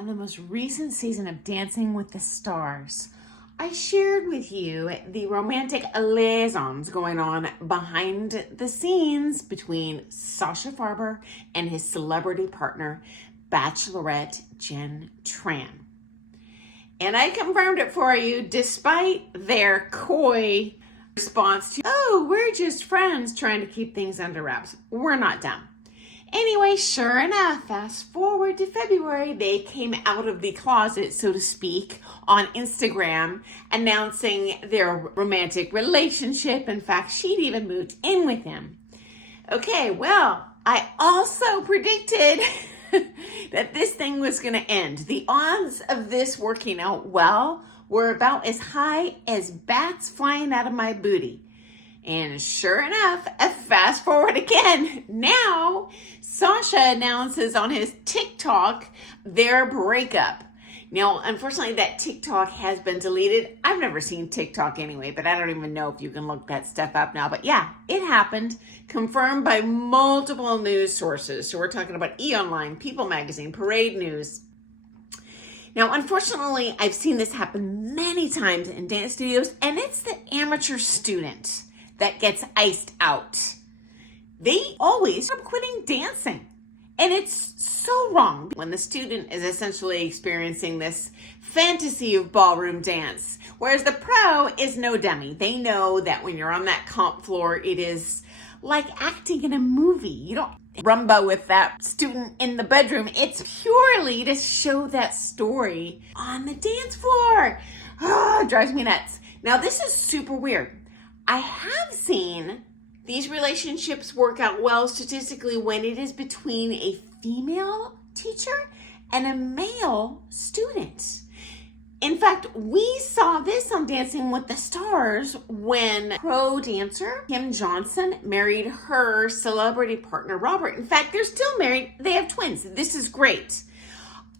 on the most recent season of Dancing with the Stars, I shared with you the romantic liaisons going on behind the scenes between Sasha Farber and his celebrity partner, Bachelorette Jenn Trann. And I confirmed it for you, despite their coy response to, oh, we're just friends trying to keep things under wraps. We're not done. Anyway, sure enough, fast forward to February, they came out of the closet, so to speak, on Instagram, announcing their romantic relationship. In fact, she'd even moved in with him. Okay, well, I also predicted that this thing was going to end. The odds of this working out well were about as high as bats flying out of my booty. And sure enough, fast forward again. Now, Sasha announces on his TikTok their breakup. Now, unfortunately, that TikTok has been deleted. I've never seen TikTok anyway, but I don't even know if you can look that stuff up now. But yeah, it happened, confirmed by multiple news sources. So we're talking about E-Online, People Magazine, Parade News. Now, unfortunately, I've seen this happen many times in dance studios, and it's the amateur student that gets iced out. They always end up quitting dancing. And it's so wrong when the student is essentially experiencing this fantasy of ballroom dance, whereas the pro is no dummy. They know that when you're on that comp floor, it is like acting in a movie. You don't rumba with that student in the bedroom. It's purely to show that story on the dance floor. Oh, it drives me nuts. Now, this is super weird. I have seen these relationships work out well statistically when it is between a female teacher and a male student. In fact, we saw this on Dancing with the Stars when pro dancer Kim Johnson married her celebrity partner, Robert. In fact, they're still married. They have twins. This is great.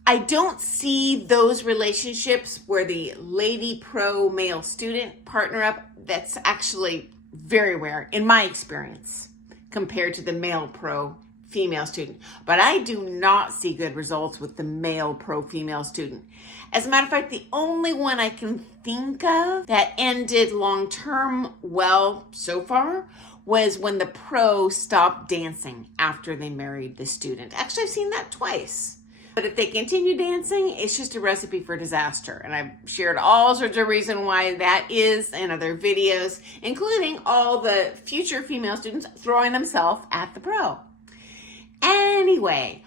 I don't see those relationships where the lady pro male student partner up. That's actually very rare in my experience compared to the male pro female student. But I do not see good results with the male pro female student. As a matter of fact, the only one I can think of that ended long-term well so far was when the pro stopped dancing after they married the student. Actually, I've seen that twice. But if they continue dancing, it's just a recipe for disaster. And I've shared all sorts of reasons why that is in other videos, including all the future female students throwing themselves at the pro. Anyway,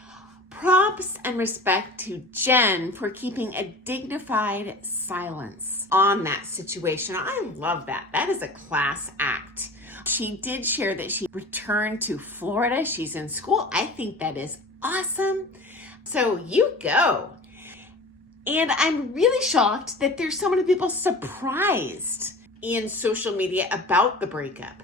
props and respect to Jenn for keeping a dignified silence on that situation. I love that. That is a class act. She did share that she returned to Florida. She's in school. I think that is awesome. So you go. And I'm really shocked that there's so many people surprised in social media about the breakup.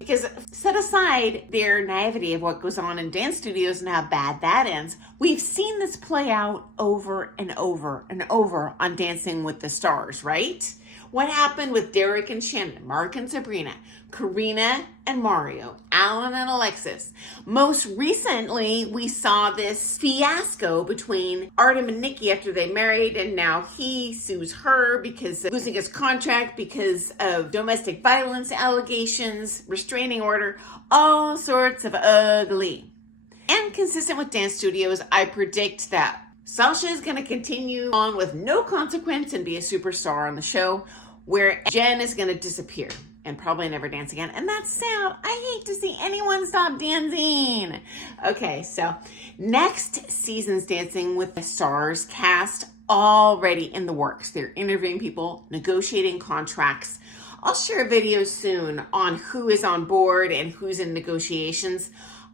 Because set aside their naivety of what goes on in dance studios and how bad that ends, we've seen this play out over and over and over on Dancing with the Stars, right? What happened with Derek and Shannon, Mark and Sabrina, Karina and Mario, Alan and Alexis. Most recently, we saw this fiasco between Artem and Nikki after they married, and now he sues her because of losing his contract because of domestic violence allegations, restraining order, all sorts of ugly. And consistent with dance studios, I predict that Sasha is going to continue on with no consequence and be a superstar on the show, where Jenn is going to disappear and probably never dance again. And that's sad. I hate to see anyone stop dancing. Okay, so next season's Dancing with the Stars cast already in the works. They're interviewing people, negotiating contracts. I'll share a video soon on who is on board and who's in negotiations.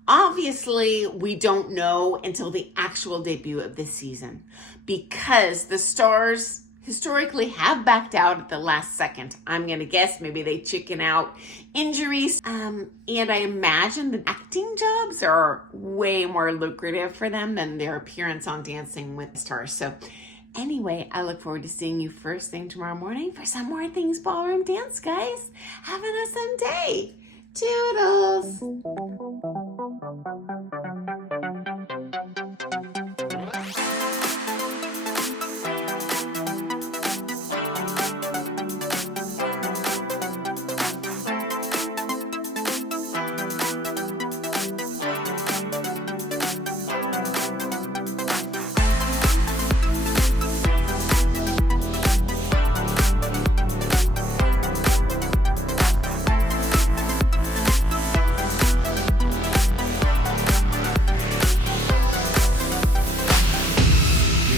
Obviously, we don't know until the actual debut of this season because the stars historically have backed out at the last second. I'm going to guess maybe they chicken out injuries. And I imagine the acting jobs are way more lucrative for them than their appearance on Dancing with the Stars. So anyway, I look forward to seeing you first thing tomorrow morning for some more things ballroom dance, guys. Have an awesome day. Toodles.